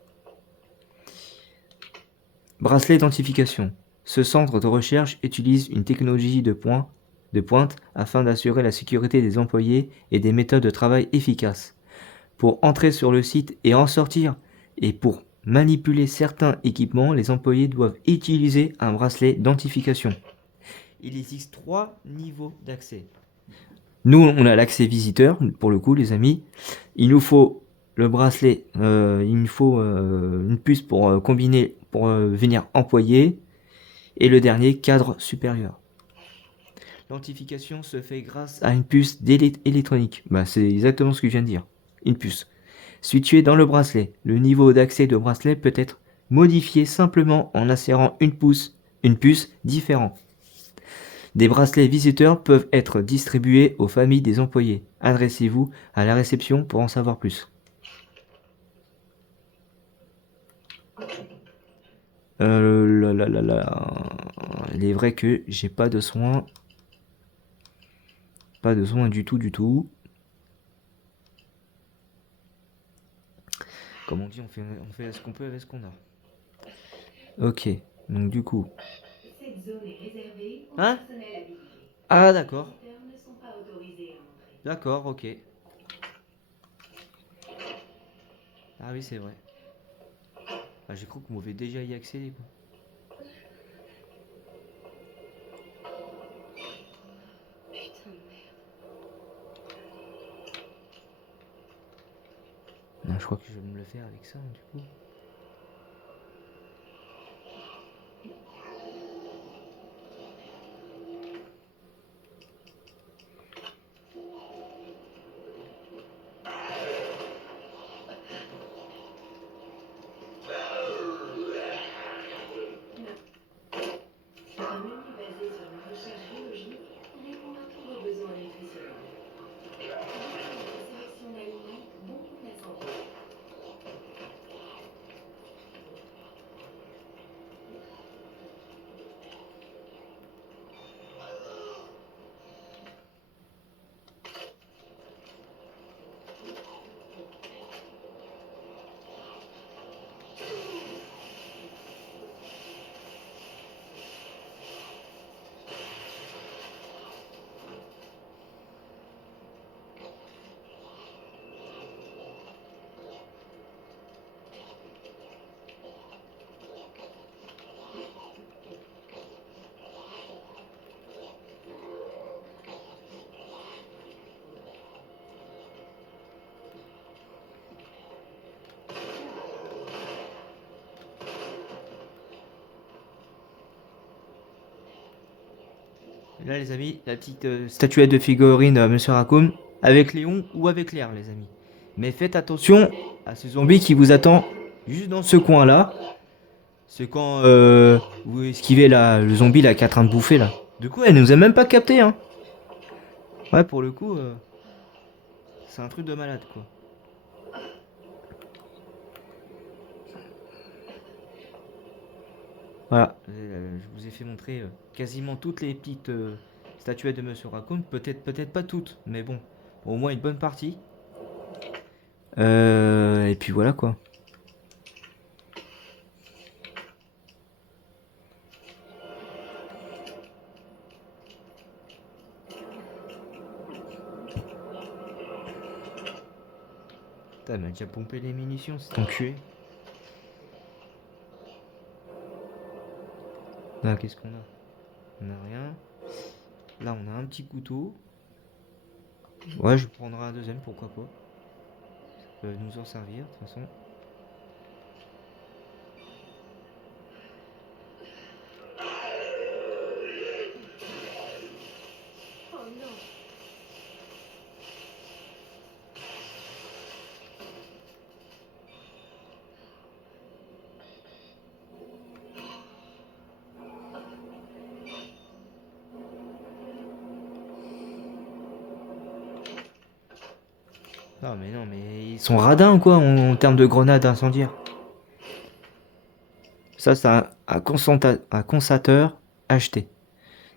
Bracelet d'identification. Ce centre de recherche utilise une technologie de pointe afin d'assurer la sécurité des employés et des méthodes de travail efficaces. Pour entrer sur le site et en sortir, et pour manipuler certains équipements, les employés doivent utiliser un bracelet d'identification. Il existe 3 niveaux d'accès. Nous, on a l'accès visiteur, pour le coup, les amis. Il nous faut le bracelet, il nous faut une puce pour combiner, pour venir employé. Et le dernier, cadre supérieur. L'identification se fait grâce à une puce électronique. Bah, c'est exactement ce que je viens de dire. Une puce. Située dans le bracelet. Le niveau d'accès de bracelet peut être modifié simplement en insérant une puce différente. Des bracelets visiteurs peuvent être distribués aux familles des employés. Adressez-vous à la réception pour en savoir plus. Il est vrai que j'ai pas de soins. Pas de soins du tout. Comme on dit, on fait ce qu'on peut avec ce qu'on a. Ok, donc du coup. Cette zone est réservée au Hein? personnel habilité. Ah d'accord. Les visiteurs ne sont pas autorisés à entrer. D'accord, ok. Ah oui, c'est vrai. Ah, j'ai cru qu'on m'avait déjà y accéder, quoi. Putain de merde. Non, je crois que je vais me le faire avec ça, du coup. C'est un menu basé sur une recherche biologique répond à tous vos besoins nutritionnels. Une sélection d'aliments bons pour la santé. Et là, les amis, la petite statuette de figurine Monsieur Raccoon, avec Léon ou avec Claire, les amis. Mais faites attention à ce zombie qui vous attend juste dans ce coin-là. C'est quand vous esquivez là, le zombie là qui est en train de bouffer là. Du coup, elle nous a même pas capté, hein. Ouais, pour le coup, c'est un truc de malade, quoi. Voilà, je vous ai fait montrer quasiment toutes les petites statuettes de Monsieur Raccoon. Peut-être pas toutes, mais bon, au moins une bonne partie. Et puis voilà quoi. Putain, elle m'a déjà pompé les munitions, c'est enculé. Là, qu'est-ce qu'on a? On a rien. Là, on a un petit couteau. Ouais, je prendrai un deuxième, pourquoi pas. Ça peut nous en servir, de toute façon. Oh non. Non, mais ils sont radins quoi en termes de grenades incendiaires. Ça, c'est un condensateur acheté.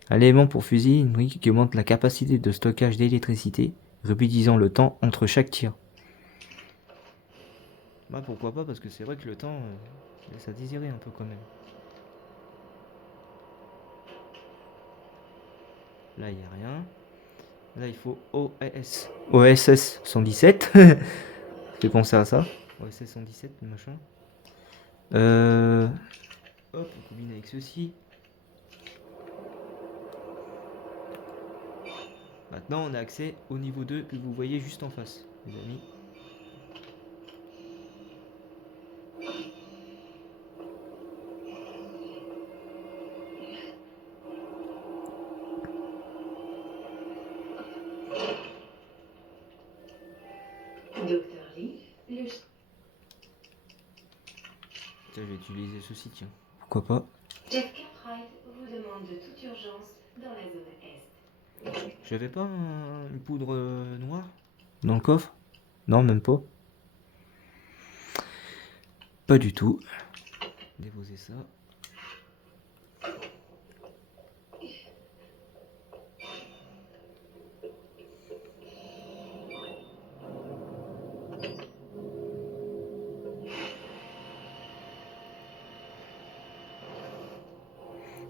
Un élément pour fusil, une brique qui augmente la capacité de stockage d'électricité, réduisant le temps entre chaque tir. Bah pourquoi pas, parce que c'est vrai que le temps laisse à désirer un peu quand même. Là, il n'y a rien. Là, il faut OSS 117. Fait penser à ça. OSS 117, machin. Hop, on combine avec ceci. Maintenant, on a accès au niveau 2 que vous voyez juste en face, les amis. Docteur Lee, le Tiens, je vais utiliser ceci, tiens. Pourquoi pas? Jeff Cartwright vous demande de toute urgence dans la zone Est. J'avais pas une poudre noire dans le coffre? Non, même pas. Pas du tout. Déposer ça.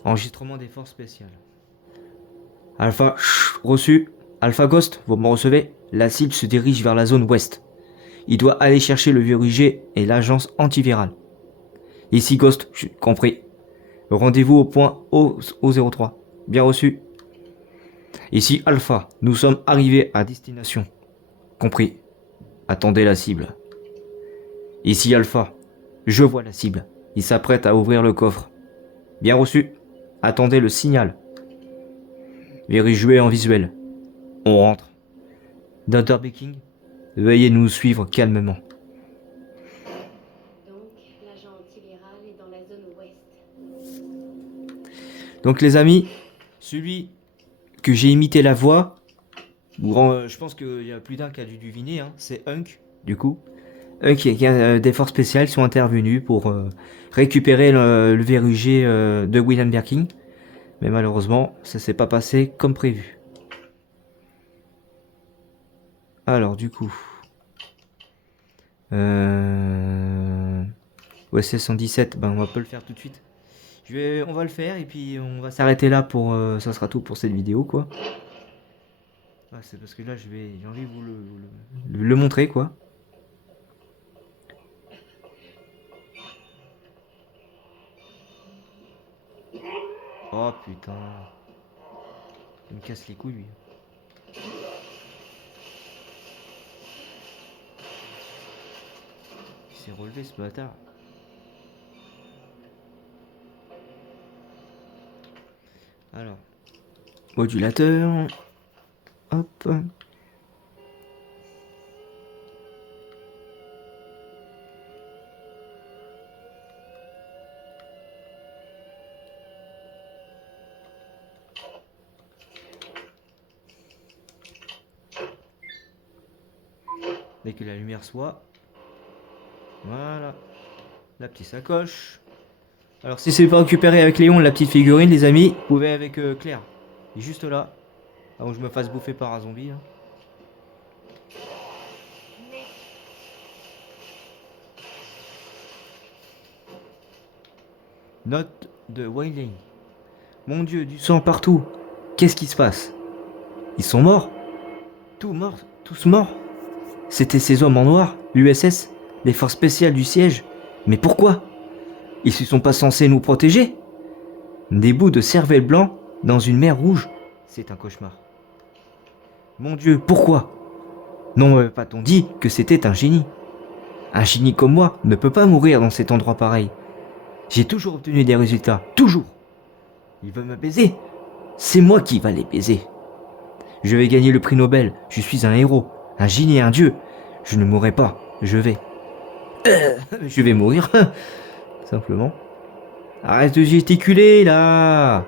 Enregistrement des forces spéciales. Alpha, reçu. Alpha Ghost, vous me recevez? La cible se dirige vers la zone ouest. Il doit aller chercher le virus G et l'agence antivirale. Ici Ghost, compris. Rendez-vous au point O03. Bien reçu. Ici Alpha, nous sommes arrivés à destination. Compris. Attendez la cible. Ici Alpha, je vois la cible. Il s'apprête à ouvrir le coffre. Bien reçu. Attendez le signal. Virus joué en visuel. On rentre. Dr. Baking, veuillez nous suivre calmement. Donc, l'agent antiviral est dans la zone ouest. Donc les amis, celui que j'ai imité la voix, je pense qu'il y a plus d'un qui a dû deviner, hein, c'est Hunk, du coup. Hunk qui a des forces spéciales sont intervenus pour récupérer le virus G de William Birkin. Mais malheureusement, ça s'est pas passé comme prévu. Alors du coup... OSS 117, ben on va pas le faire tout de suite. On va le faire et puis on va s'arrêter là pour... ça sera tout pour cette vidéo quoi. Ah, c'est parce que là j'ai envie de vous le montrer quoi. Oh putain. Il me casse les couilles lui. Il s'est relevé ce bâtard. Alors. Modulateur. Hop. Dès que la lumière soit. Voilà. La petite sacoche. Alors si c'est pas récupéré avec Léon, la petite figurine, les amis, vous pouvez avec Claire. Il est juste là. Avant que je me fasse bouffer par un zombie. Hein. Note de Wailing. Mon Dieu, du sang partout. Qu'est-ce qui se passe? Ils sont morts? Tous morts? C'était ces hommes en noir, l'USS, les forces spéciales du siège. Mais pourquoi? Ils ne sont pas censés nous protéger? Des bouts de cervelle blanc dans une mer rouge. C'est un cauchemar. Mon Dieu, pourquoi? Non, pas-t-on dit que c'était un génie? Un génie comme moi ne peut pas mourir dans cet endroit pareil. J'ai toujours obtenu des résultats, toujours. Ils veulent me baiser. C'est moi qui va les baiser. Je vais gagner le prix Nobel. Je suis un héros, un génie, un dieu. Je ne mourrai pas. Je vais. Je vais mourir. Simplement. Arrête de gesticuler là.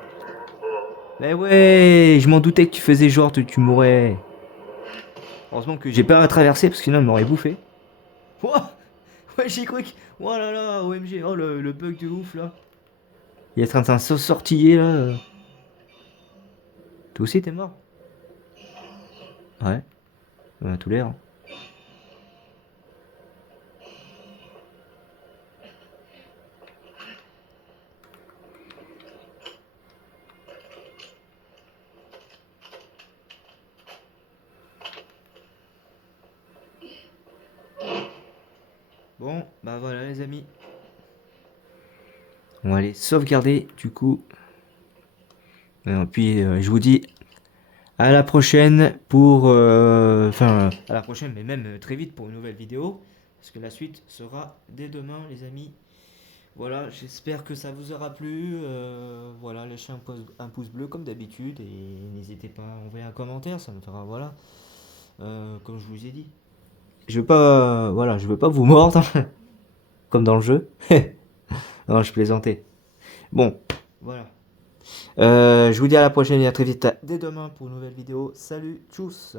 Mais ouais, je m'en doutais que tu faisais genre que tu mourrais. Heureusement que j'ai pas à traverser parce que sinon il m'aurait bouffé. Ouah, ouais, j'ai cru que. Oh là là, OMG, oh le bug de ouf là. Il est en train de se sortiller là. Toi aussi t'es mort? Ouais. On a tout l'air. Bon, bah voilà les amis. On va aller sauvegarder du coup. Et puis je vous dis à la prochaine pour... Enfin, à la prochaine, mais même très vite pour une nouvelle vidéo. Parce que la suite sera dès demain les amis. Voilà, j'espère que ça vous aura plu. Voilà, lâchez un pouce bleu comme d'habitude. Et n'hésitez pas à envoyer un commentaire, ça me fera... Voilà. Comme je vous ai dit. Je veux pas... Voilà, je veux pas vous mordre. Comme dans le jeu. Non, je plaisantais. Bon, voilà. Je vous dis à la prochaine et à très vite dès demain pour une nouvelle vidéo. Salut, tchuss!